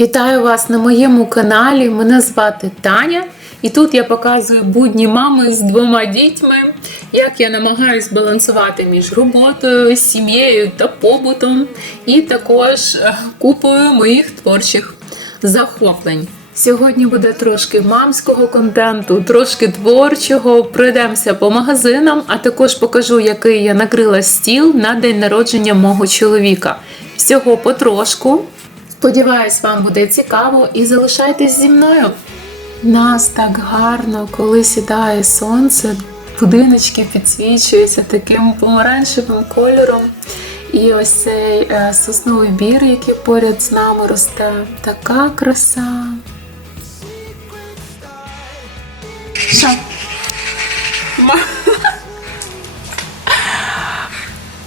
Вітаю вас на моєму каналі. Мене звати Таня, і тут я показую будні мами з двома дітьми, як я намагаюсь балансувати між роботою, сім'єю та побутом, і також е, купою моїх творчих захоплень. Сьогодні буде трошки мамського контенту, трошки творчого. Пройдемося по магазинам, а також покажу, який я накрила стіл на день народження мого чоловіка. Всього потрошку. Сподіваюсь, вам буде цікаво і залишайтесь зі мною. Нас так гарно, коли сідає сонце, будиночки підсвічуються таким помаранчевим кольором. І ось цей е, сосновий бір, який поряд з нами росте. Така краса. Що?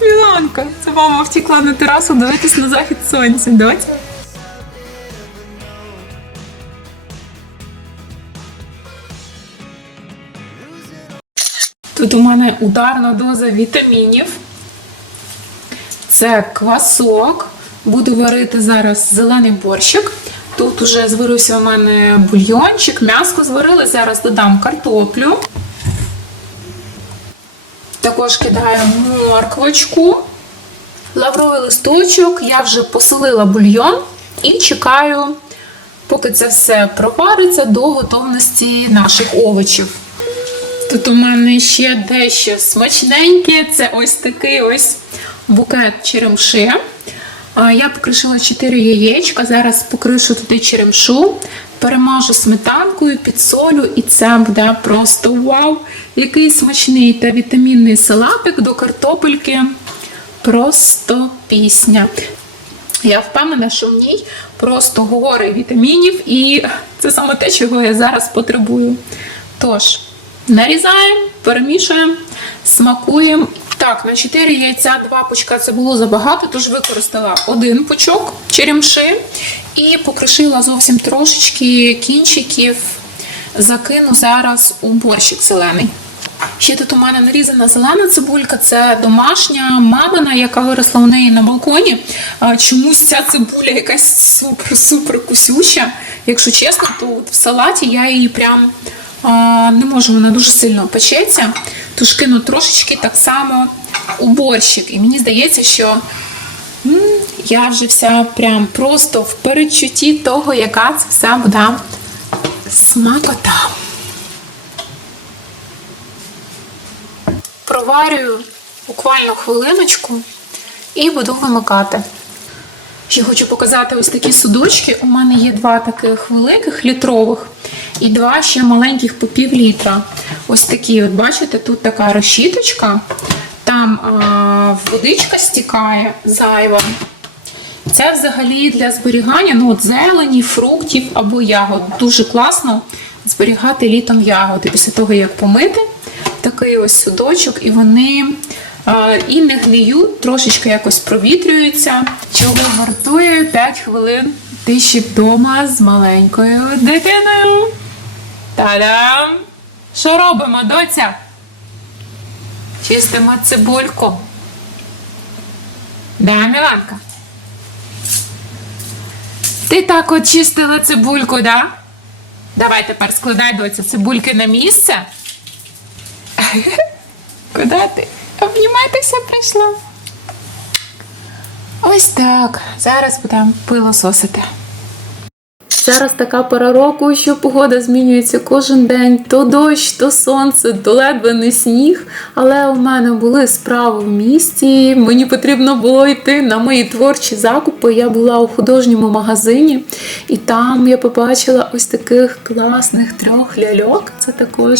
Міланка, це мама втекла на терасу дивитись на захід сонця. Давайте. Тут у мене ударна доза вітамінів. Це квасок. Буду варити зараз зелений борщик. Тут уже зварився у мене бульйончик, м'яско зварили. Зараз додам картоплю. Також кидаю морквочку, лавровий листочок. Я вже посолила бульйон і чекаю, поки це все провариться до готовності наших овочів. Тут у мене ще дещо смачненьке. Це ось такий ось букет черемши. Я покришила 4 яєчка, зараз покришу туди черемшу, перемажу сметанкою, підсолю, і це буде просто вау! Який смачний та вітамінний салатик до картопельки. Просто пісня. Я впевнена, що в ній просто гори вітамінів, і це саме те, чого я зараз потребую. Тож, нарізаємо, перемішуємо, смакуємо. Так, на 4 яйця, 2 пучка це було забагато, тож використала один пучок черемши і покришила зовсім трошечки кінчиків. Закину зараз у борщик зелений. Ще тут у мене нарізана зелена цибулька, це домашня мамина, яка виросла у неї на балконі. Чомусь ця цибуля якась супер-супер кусюча. Якщо чесно, то в салаті я її прям не можу, вона дуже сильно печеться. Тож кину трошечки так само у борщик. І мені здається, що м, я вже вся прям просто в передчутті того, яка це вся буде смакота. Проварюю буквально хвилиночку і буду вимикати. Ще хочу показати ось такі судочки. У мене є два таких великих літрових і два ще маленьких по пів літра. Ось такі, от бачите, тут така решіточка, там а, водичка стікає зайва. Це взагалі для зберігання ну, от зелені, фруктів або ягод. Дуже класно зберігати літом ягоди після того, як помити. Такий ось судочок, і вони а, і не гниють, трошечки якось провітрюються. Чого вартує 5 хвилин тиші вдома з маленькою дитиною. Та-дам! Що робимо, доця? Чистимо цибульку. Да, Міланка? Ти так от чистила цибульку, да? Давай тепер складай доця цибульки на місце. Куди ти? Обніматися прийшла. Ось так. Зараз будемо пилососити. Зараз така пора року, що погода змінюється кожен день. То дощ, то сонце, то ледве не сніг. Але у мене були справи в місті. Мені потрібно було йти на мої творчі закупи. Я була у художньому магазині, і там я побачила ось таких класних трьох ляльок. Це також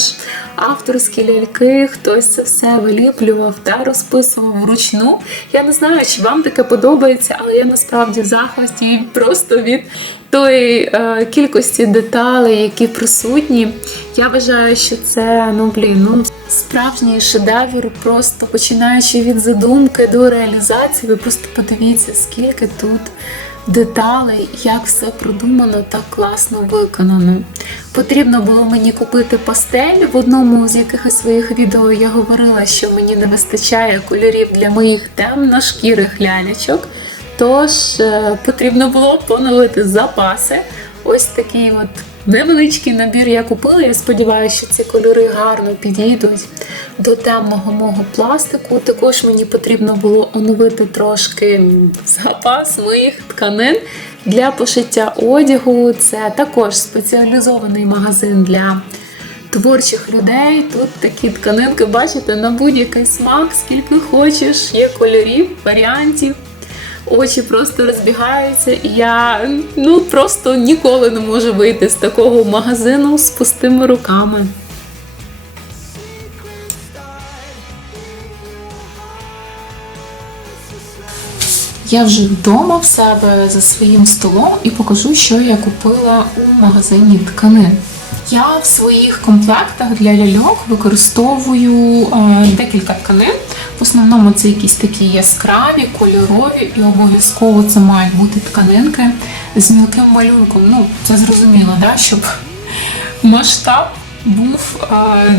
авторські ляльки. Хтось це все виліплював та розписував вручну. Я не знаю, чи вам таке подобається, але я насправді в захваті просто від тої е, кількості деталей, які присутні. Я вважаю, що це ну блін, ну справжній шедевр, просто починаючи від задумки до реалізації. Ви просто подивіться, скільки тут деталей, як все продумано так класно виконано. Потрібно було мені купити пастель. В одному з якихось своїх відео я говорила, що мені не вистачає кольорів для моїх темношкірих лялячок. Тож е, потрібно було поновити запаси. Ось такий от невеличкий набір я купила. Я сподіваюся, що ці кольори гарно підійдуть до темного мого пластику. Також мені потрібно було оновити трошки запас моїх тканин для пошиття одягу. Це також спеціалізований магазин для творчих людей. Тут такі тканинки, бачите, на будь-який смак, скільки хочеш, є кольорів, варіантів. Очі просто розбігаються, і я ну просто ніколи не можу вийти з такого магазину з пустими руками. Я вже вдома в себе за своїм столом і покажу, що я купила у магазині тканин. Я в своїх комплектах для ляльок використовую е, декілька тканин. В основному це якісь такі яскраві, кольорові, і обов'язково це мають бути тканинки з мілким малюнком. Ну, це зрозуміло, да? щоб масштаб був е,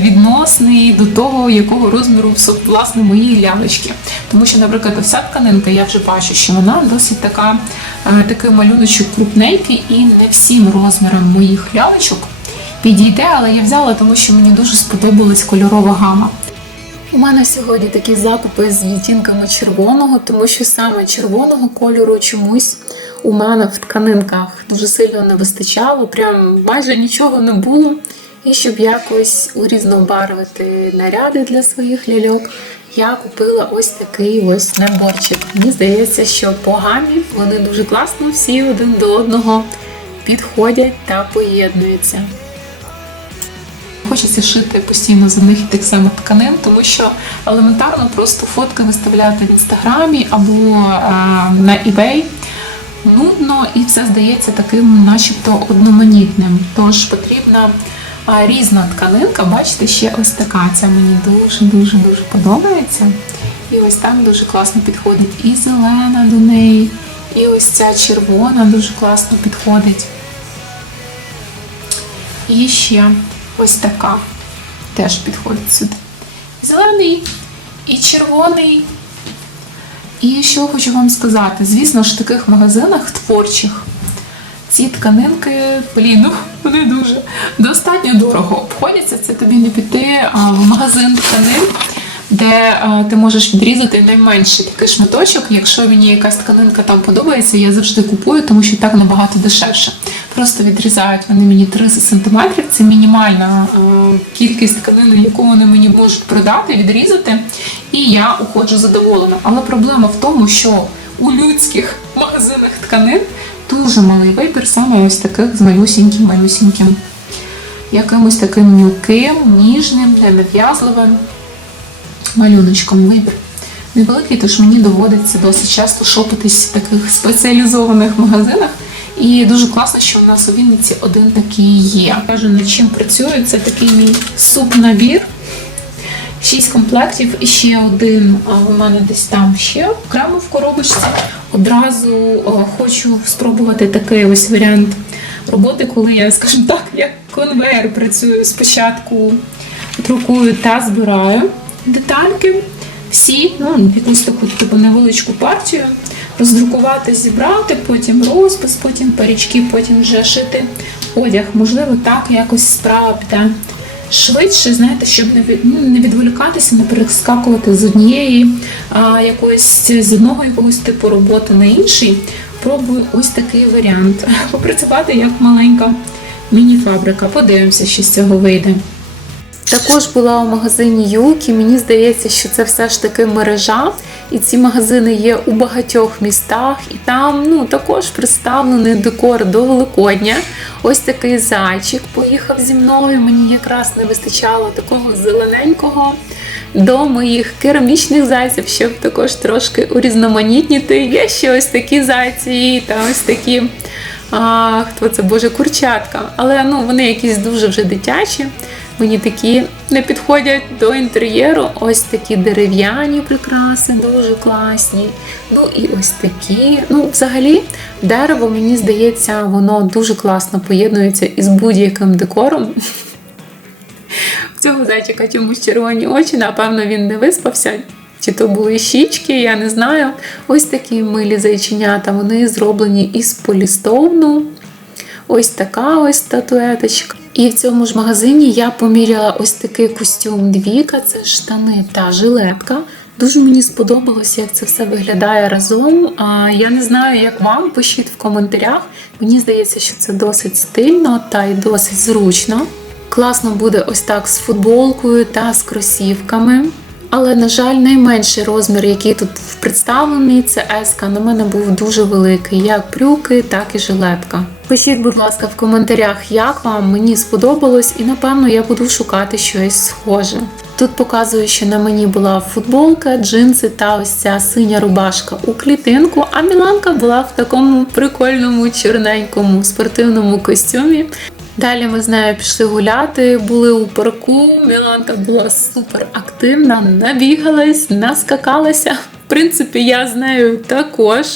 відносний до того, якого розміру власне мої лялечки. Тому що, наприклад, вся тканинка, я вже бачу, що вона досить така, е, такий малюночок крупненький і не всім розмірам моїх лялечок підійде, але я взяла, тому що мені дуже сподобалась кольорова гама. У мене сьогодні такі закупи з відтінками червоного, тому що саме червоного кольору чомусь у мене в тканинках дуже сильно не вистачало, прям майже нічого не було. І щоб якось урізнобарвити наряди для своїх ляльок, я купила ось такий ось наборчик. Мені здається, що по гамі вони дуже класно всі один до одного підходять та поєднуються. Хочеться шити постійно за них і тих самих тканин, тому що елементарно просто фотки виставляти в інстаграмі або а, на eBay нудно і все здається таким, начебто, одноманітним. Тож потрібна а, різна тканинка. Бачите, ще ось така. Ця мені дуже-дуже дуже подобається. І ось там дуже класно підходить і зелена до неї, і ось ця червона дуже класно підходить. І ще ось така теж підходить сюди. Зелений і червоний. І що хочу вам сказати, звісно ж, в таких магазинах творчих ці тканинки, блін, ну вони дуже достатньо дорого обходяться. Це тобі не піти а, в магазин тканин, де а, ти можеш відрізати найменший такий шматочок. Якщо мені якась тканинка там подобається, я завжди купую, тому що так набагато дешевше. Просто відрізають вони мені 30 см, це мінімальна кількість тканини, яку вони мені можуть продати, відрізати, і я уходжу задоволена. Але проблема в тому, що у людських магазинах тканин дуже малий вибір, саме ось таких з малюсіньким-малюсіньким. Якимось таким мілким, ніжним, ненав'язливим малюночком вибір. Невеликий, тож мені доводиться досить часто шопитись в таких спеціалізованих магазинах. І дуже класно, що у нас у Вінниці один такий є. Кажу, над чим працюю. Це такий мій суп-набір. Шість комплектів і ще один а, у мене десь там ще окремо в коробочці. Одразу хочу спробувати такий ось варіант роботи, коли я, скажімо так, як конвейер працюю спочатку друкую та збираю детальки. Всі, ну, якусь таку типу невеличку партію, роздрукувати, зібрати, потім розпис, потім парічки, потім вже шити одяг. Можливо, так якось справа піде швидше, знаєте, щоб не ну, відволікатися, не перескакувати з однієї а, якоїсь з одного якогось типу роботи на інший. Пробую ось такий варіант. Попрацювати як маленька міні-фабрика. Подивимося, що з цього вийде. Також була у магазині Юкі. Мені здається, що це все ж таки мережа, і ці магазини є у багатьох містах, і там ну, також представлений декор до Великодня. Ось такий зайчик поїхав зі мною. Мені якраз не вистачало такого зелененького до моїх керамічних зайців, щоб також трошки урізноманітніти. Є ще ось такі зайці та ось такі. А, хто це боже курчатка. Але ну вони якісь дуже вже дитячі. Мені такі не підходять до інтер'єру. Ось такі дерев'яні прикраси, дуже класні. Ну і ось такі. Ну, взагалі, дерево, мені здається, воно дуже класно поєднується із будь-яким декором. В цього зайчика чомусь червоні очі, напевно, він не виспався. чи то були щічки, я не знаю. Ось такі милі зайченята. Вони зроблені із полістовну. Ось така ось статуеточка. І в цьому ж магазині я поміряла ось такий костюм Двіка, це штани та жилетка. Дуже мені сподобалось, як це все виглядає разом. А я не знаю, як вам. Пишіть в коментарях. Мені здається, що це досить стильно та й досить зручно. Класно буде ось так з футболкою та з кросівками. Але, на жаль, найменший розмір, який тут представлений, це еска. На мене був дуже великий, як брюки, так і жилетка. Пишіть, будь ласка, в коментарях, як вам мені сподобалось, і напевно я буду шукати щось схоже. Тут показую, що на мені була футболка, джинси та ось ця синя рубашка у клітинку, а Міланка була в такому прикольному чорненькому спортивному костюмі. Далі ми з нею пішли гуляти, були у парку. Міланка була супер активна, набігалась, наскакалася. В принципі, я з нею також.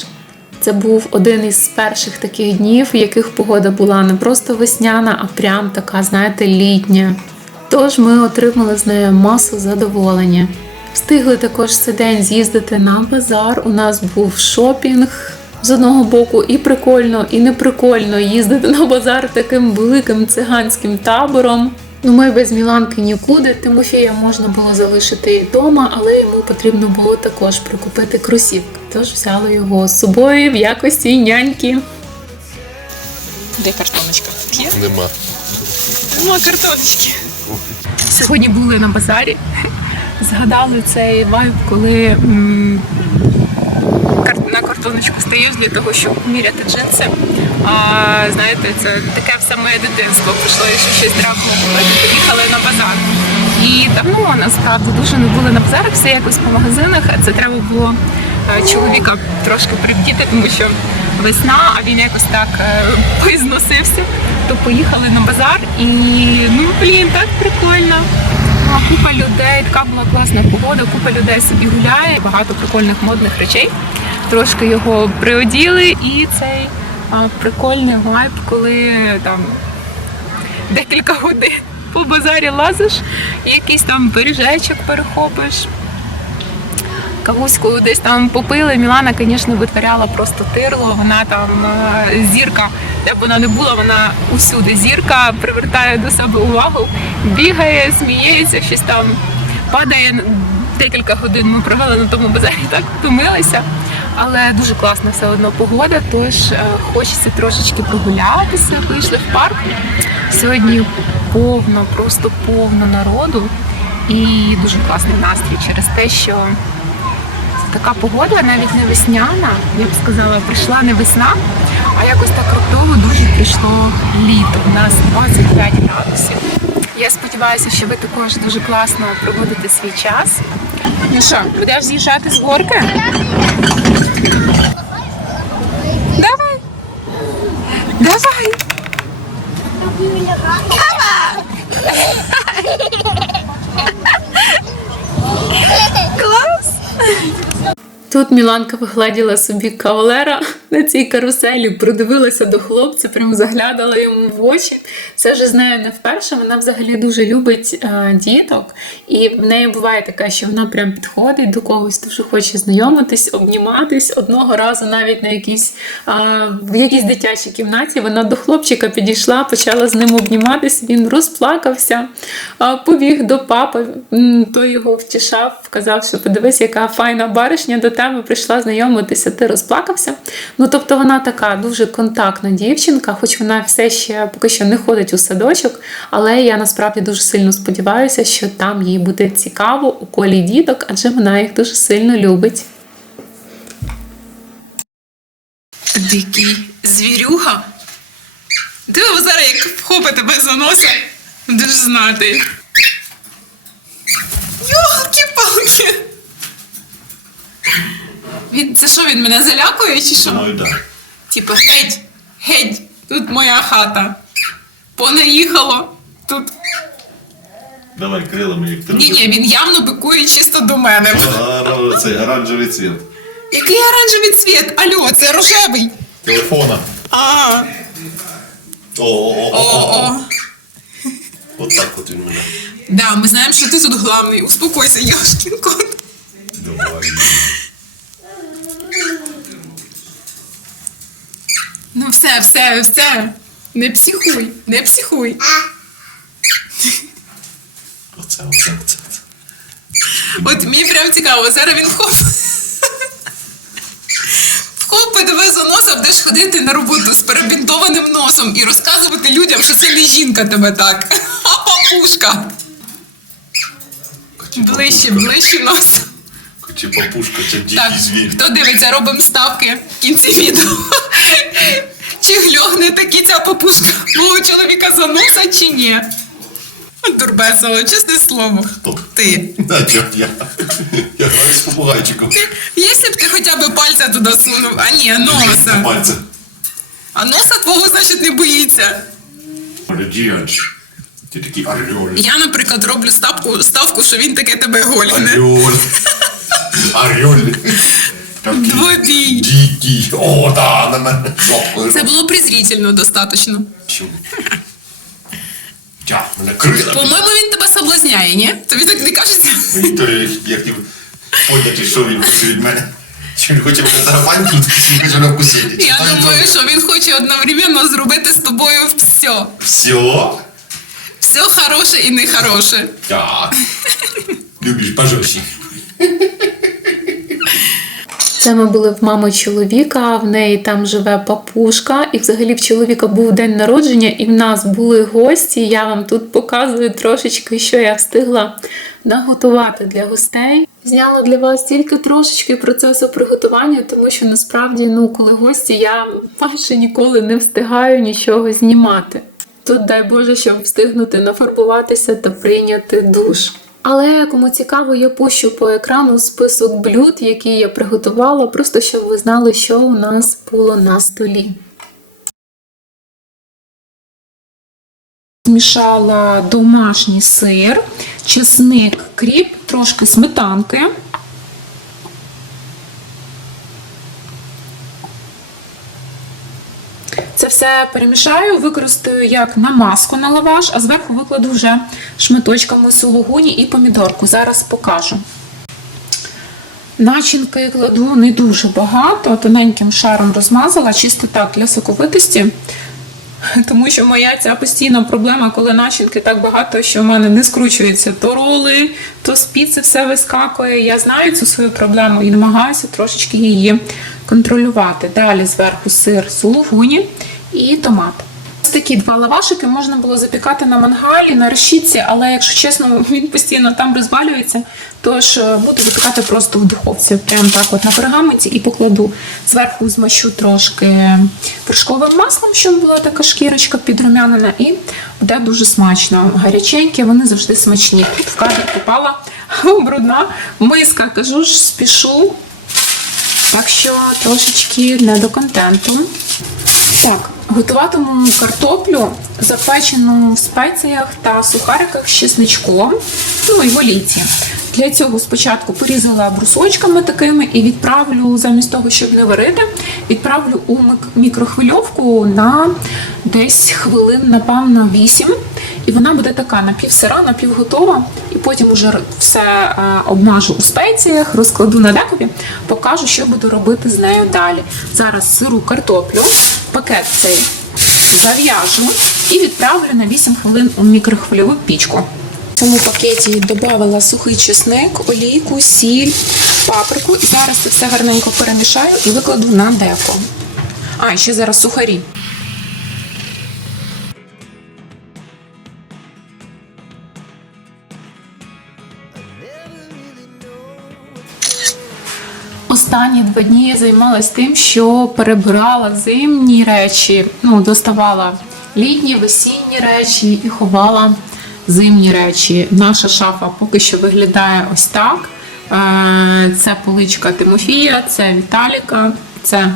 Це був один із перших таких днів, в яких погода була не просто весняна, а прям така, знаєте, літня. Тож ми отримали з нею масу задоволення. Встигли також цей день з'їздити на базар. У нас був шопінг з одного боку, і прикольно, і не прикольно їздити на базар таким великим циганським табором. Ну, ми без Міланки нікуди. Тимофія можна було залишити і вдома, але йому потрібно було також прикупити кросівки. Тож взяли його з собою в якості няньки. Де картоночка? Тут є? Нема. Нема картоночки. Сьогодні були на базарі. Згадали цей вайб, коли м, на картоночку стаєш для того, щоб міряти джинси. А знаєте, це таке все моє дитинство. Прийшло, якщо щось треба поїхали на базар. І давно насправді дуже не були на базарах, все якось по магазинах. Це треба було е, чоловіка трошки привдіти, тому що весна, а він якось так е, позносився. То поїхали на базар і ну блін, так прикольно. Купа людей, така була класна погода, купа людей собі гуляє, багато прикольних модних речей. Трошки його приоділи, і цей а, прикольний вайб, коли там декілька годин по базарі лазиш, якийсь там пиріжечок перехопиш. Кавуську десь там попили. Мілана, звісно, витворяла просто тирло. Вона там зірка, де б вона не була, вона усюди зірка привертає до себе увагу, бігає, сміється, щось там падає. Декілька годин ми провели на тому базарі, так втомилися. Але дуже класна все одно погода, тож е, хочеться трошечки прогулятися. Вийшли в парк. Сьогодні повно, просто повно народу і дуже класний настрій через те, що така погода, навіть не весняна, я б сказала, прийшла не весна, а якось так раптово дуже прийшло літо. У нас 25 градусів. Я сподіваюся, що ви також дуже класно проводите свій час. Ну що, будеш з'їжджати з горки? Давай! Клас! Тут Міланка погладіла собі кавалера на цій каруселі, придивилася до хлопця, прям заглядала йому в очі. Це вже з нею не вперше. Вона взагалі дуже любить е, діток, і в неї буває таке, що вона прям підходить до когось, дуже хоче знайомитись, обніматись. Одного разу навіть на якійсь е, в якійсь дитячій кімнаті вона до хлопчика підійшла, почала з ним обніматись. Він розплакався, е, побіг до папи. Той його втішав, сказав, що подивись, яка файна баришня до тебе прийшла знайомитися, ти розплакався. Ну тобто вона така дуже контактна дівчинка, хоч вона все ще поки що не ходить у садочок, але я насправді дуже сильно сподіваюся, що там їй буде цікаво у колі діток, адже вона їх дуже сильно любить. Дикий звірюга. Диви зараз, як вхопи тебе за носа. Будеш знати. Йолки-палки. Він, це що, він мене залякує чи що? Думаю, да. Типа, геть, геть, тут моя хата. Понаїхало. Тут. Давай крилами, як ти Ні, ні, він явно бикує чисто до мене. Цей оранжевий цвіт. Який оранжевий цвіт? Алло, це рожевий. Телефона. А, О-о-о. От так от він мене. Да, ми знаємо, що ти тут главний. Успокойся, Йошкін кот. Добре. Ну все, все, все. Не психуй, не психуй. Оце, оце, оце. От мені прям цікаво, зараз він хоп. Вхопи тебе за носа, будеш ходити на роботу з перебінтованим носом і розказувати людям, що це не жінка тебе так, а папушка. Ближче, ближче нос. Коті папушка, це Так, звір. хто дивиться, робимо ставки в кінці відео. Чи гльогне таки ця папушка мого чоловіка за носа, чи ні? Дурбесово, чесне слово. Хто? Ти. Я? Я граю з попугайчиком. Якщо б ти хоча б пальця туди сунув, а ні, На носа. пальце. А носа твого, значить, не боїться. Молодець. Ти такий орел. Я, наприклад, роблю ставку, ставку, що він таке тебе гольне. Орел. Орел. Двобій. Дикий. О, да, на мене. лапою. Це було презрительно достатньо. Чому? Тя, мене крила. По-моєму, він тебе соблазняє, ні? Тобі так не кажеться? Мені то я я хотів поняти, що він хоче від мене. Чи він хоче мене тарабанькнути, чи він хоче мене вкусити. Я думаю, що він хоче одновременно зробити з тобою все. Все? Все хороше і нехороше. Так. Любиш пожорстче. Це ми були в мами чоловіка, в неї там живе папушка, і взагалі в чоловіка був день народження, і в нас були гості. Я вам тут показую трошечки, що я встигла наготувати для гостей. Зняла для вас тільки трошечки процесу приготування, тому що насправді, ну, коли гості, я майже ніколи не встигаю нічого знімати. Тут дай Боже, щоб встигнути нафарбуватися та прийняти душ. Але кому цікаво, я пущу по екрану список блюд, які я приготувала, просто щоб ви знали, що у нас було на столі. Змішала домашній сир, чесник, кріп, трошки сметанки. Це все перемішаю, використаю як намазку на лаваш, а зверху викладу вже шматочками сулугуні і помідорку. Зараз покажу. Начинки кладу не дуже багато, тоненьким шаром розмазала, чисто так для соковитості. Тому що моя ця постійна проблема, коли начинки так багато, що в мене не скручуються то роли, то з все вискакує. Я знаю цю свою проблему і намагаюся трошечки її контролювати. Далі зверху сир сулугуні і томат. Ось такі два лавашики можна було запікати на мангалі, на решітці, але якщо чесно, він постійно там розвалюється. Тож е, буду випікати просто в духовці, прямо так от на пергаменті і покладу. Зверху змащу трошки вершковим маслом, щоб була така шкірочка підрумянена, і буде дуже смачно. Гаряченькі, вони завжди смачні. Тут в кадр попала брудна миска, кажу ж, спішу. Так що трошечки не до контенту. Так, готуватиму картоплю, запечену в спеціях та сухариках з чесничком, ну і в олійці. Для цього спочатку порізала брусочками такими і відправлю, замість того, щоб не варити, відправлю у мікрохвильовку на десь хвилин, напевно, 8. І вона буде така напівсира, напівготова. І потім уже все е, обмажу у спеціях, розкладу на декові, покажу, що буду робити з нею далі. Зараз сиру картоплю, пакет цей зав'яжу і відправлю на 8 хвилин у мікрохвильову пічку. В цьому пакеті додавала сухий чесник, олійку, сіль, паприку. І зараз це все гарненько перемішаю і викладу на деко. А, ще зараз сухарі. Останні два дні я займалась тим, що перебирала зимні речі, ну, доставала літні, весінні речі і ховала зимні речі. Наша шафа поки що виглядає ось так. Е, Це поличка Тимофія, це Віталіка, це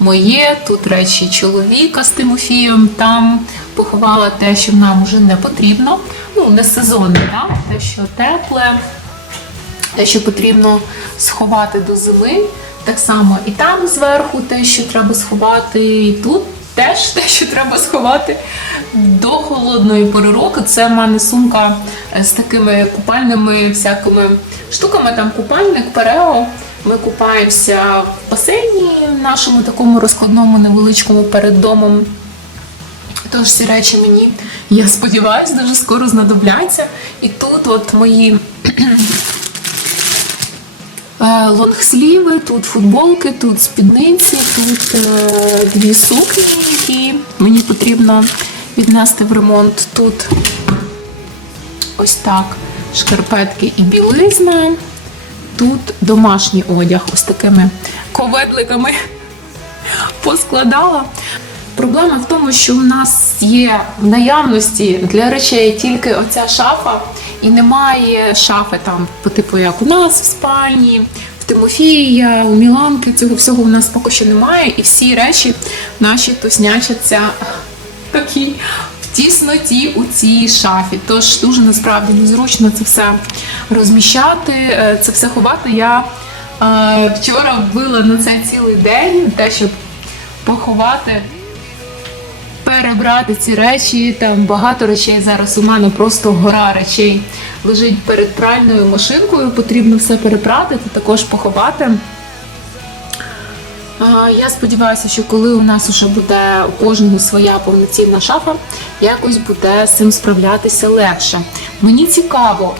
моє. Тут речі чоловіка з Тимофієм. Там поховала те, що нам вже не потрібно. Ну, не сезонне, те, що тепле те, що потрібно сховати до зими. Так само і там зверху те, що треба сховати, і тут теж те, що треба сховати до холодної пори року. Це в мене сумка е, з такими купальними всякими штуками. Там купальник, перео. Ми купаємося в басейні в нашому такому розкладному невеличкому перед домом. Тож ці речі мені, я сподіваюся, дуже скоро знадобляться. І тут от мої лонгсліви, тут футболки, тут спідниці, тут е, дві сукні, які мені потрібно віднести в ремонт. Тут ось так шкарпетки і білизна. Тут домашній одяг ось такими коведликами поскладала. Проблема в тому, що в нас є в наявності для речей тільки оця шафа, і немає шафи там, по типу як у нас в спальні, в Тимофія, у Міланки. Цього всього у нас поки що немає, і всі речі наші туснячихся такі в тісноті у цій шафі. Тож дуже насправді незручно це все розміщати, е, це все ховати. Я е, вчора вбила на це цілий день, те, щоб поховати перебрати ці речі. Там багато речей зараз у мене просто гора речей лежить перед пральною машинкою. Потрібно все перебрати та також поховати. Я сподіваюся, що коли у нас вже буде у кожного своя повноцінна шафа, якось буде з цим справлятися легше. Мені цікаво.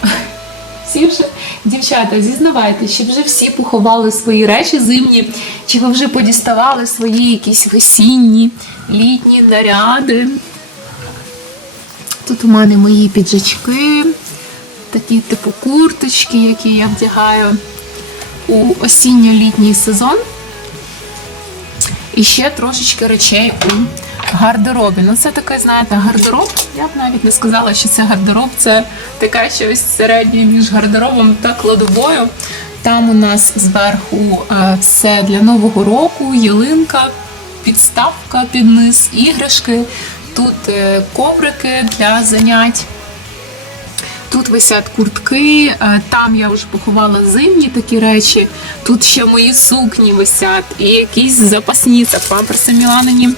Всі вже, дівчата, зізнавайтеся, чи вже всі поховали свої речі зимні, чи ви вже подіставали свої якісь весінні, літні наряди. Тут у мене мої піджачки, такі типу курточки, які я вдягаю у осінньо-літній сезон. І ще трошечки речей у гардеробі. Ну, це такий, знаєте, гардероб. Я б навіть не сказала, що це гардероб, це таке щось середнє між гардеробом та кладовою. Там у нас зверху е, все для нового року, ялинка, підставка під низ, іграшки. Тут е, коврики для занять. Тут висять куртки, е, там я вже поховала зимні такі речі. Тут ще мої сукні висять і якісь запасні це памперси Міланині,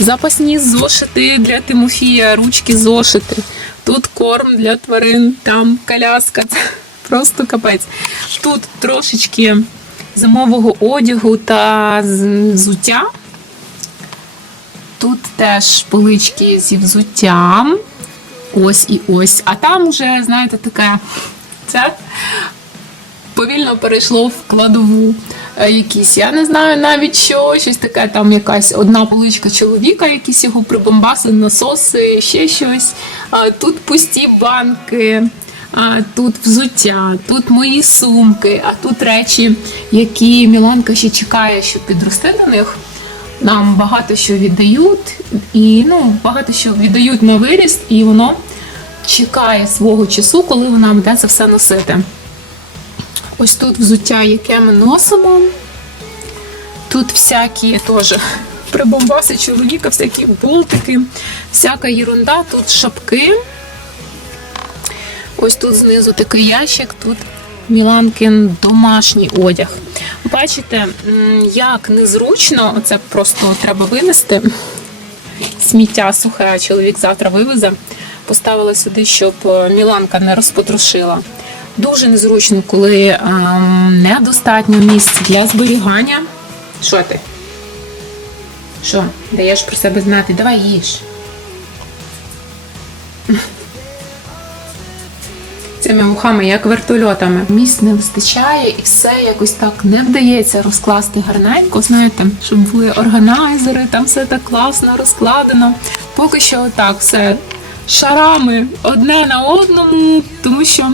запасні зошити для Тимофія, ручки зошити. Тут корм для тварин, там коляска. Це просто капець. Тут трошечки зимового одягу та взуття. Тут теж полички зі взуттям. Ось і ось. А там вже, знаєте, таке це повільно перейшло в кладову е, якісь. Я не знаю навіть що, щось таке, там якась одна поличка чоловіка, якісь його прибамбаси, насоси, ще щось. Тут пусті банки. А тут взуття, тут мої сумки, а тут речі, які Міланка ще чекає, щоб підрости до них. Нам багато що віддають, і ну, багато що віддають на виріст, і воно чекає свого часу, коли вона буде це все носити. Ось тут взуття, яке ми носимо. Тут всякі теж прибомбаси чоловіка, всякі болтики, всяка ерунда, тут шапки. Ось тут знизу такий ящик, тут Міланкин домашній одяг. Бачите, як незручно, це просто треба винести. Сміття сухе, чоловік завтра вивезе. Поставила сюди, щоб е, Міланка не розпотрошила. Дуже незручно, коли ем, недостатньо місця для зберігання. Що ти? Що, даєш про себе знати? Давай їж. Цими вухами, як вертольотами. Місць не вистачає і все якось так не вдається розкласти гарненько. Знаєте, щоб були органайзери, там все так класно розкладено. Поки що так все шарами одне на одному, тому що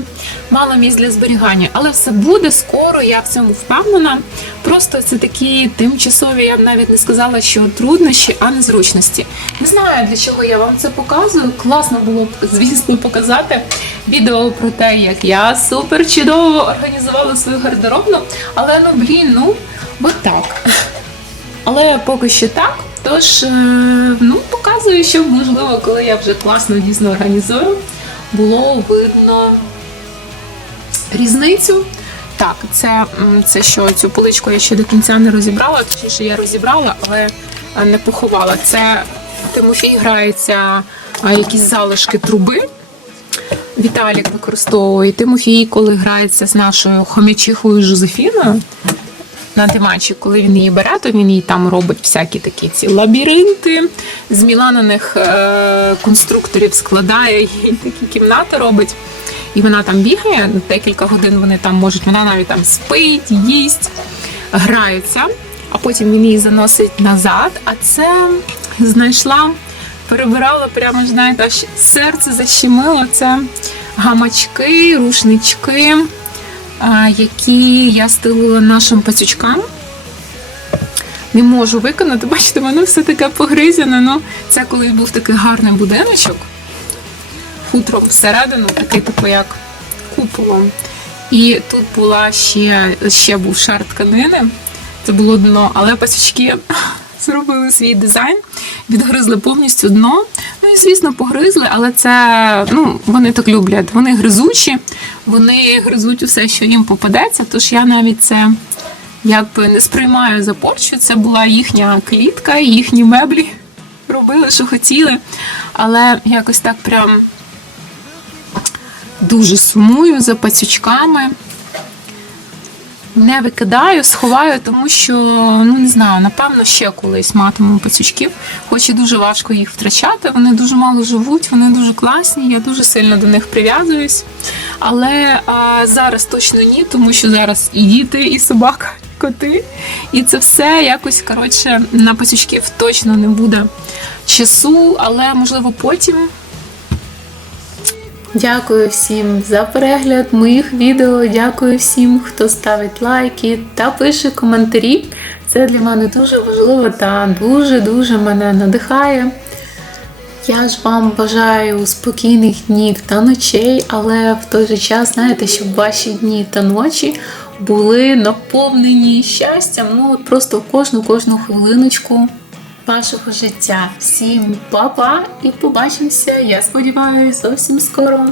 мало місць для зберігання. Але все буде скоро, я в цьому впевнена. Просто це такі тимчасові, я б навіть не сказала, що труднощі, а незручності. Не знаю, для чого я вам це показую. Класно було б, звісно, показати відео про те, як я супер чудово організувала свою гардеробну, але ну блін, ну от так. Але поки що так. Тож, е, ну, показую, що можливо, коли я вже класно дійсно організую, було видно різницю. Так, це, це що цю поличку я ще до кінця не розібрала, точніше я розібрала, але е, не поховала. Це Тимофій грається а, якісь залишки труби. Віталік використовує Тимофій, коли грається з нашою хомячихою Жозефіною. На диманчик, коли він її бере, то він їй там робить всякі такі ці лабіринти, з мілананих е- конструкторів складає, їй такі кімнати робить. І вона там бігає, декілька годин вони там можуть, вона навіть там спить, їсть, грається, а потім він її заносить назад. А це знайшла, перебирала прямо, знаєте, аж серце защемило. Це гамачки, рушнички, які я стелила нашим пацючкам. Не можу виконати, бачите, воно все таке погризяне. Ну, це колись був такий гарний будиночок хутром всередину, такий типу як куполом. І тут була ще, ще був шар тканини. Це було дно, але пасічки зробили свій дизайн, відгризли повністю дно. Ну і звісно, погризли, але це ну, вони так люблять. Вони гризучі, вони гризуть усе, що їм попадеться. Тож я навіть це якби не сприймаю за порчу. Це була їхня клітка, їхні меблі. Робили, що хотіли, але якось так прям дуже сумую за пацючками. Не викидаю, сховаю, тому що, ну не знаю, напевно, ще колись матиму пацючків. Хоч і дуже важко їх втрачати. Вони дуже мало живуть, вони дуже класні, я дуже сильно до них прив'язуюсь. Але а, зараз точно ні, тому що зараз і діти, і собака, і коти. І це все якось коротше на пацючків точно не буде часу, але можливо потім. Дякую всім за перегляд моїх відео. Дякую всім, хто ставить лайки та пише коментарі. Це для мене дуже важливо та дуже-дуже мене надихає. Я ж вам бажаю спокійних днів та ночей, але в той же час, знаєте, щоб ваші дні та ночі були наповнені щастям. Ну, просто кожну кожну хвилиночку вашого життя. Всім па-па і побачимося, я сподіваюся, зовсім скоро.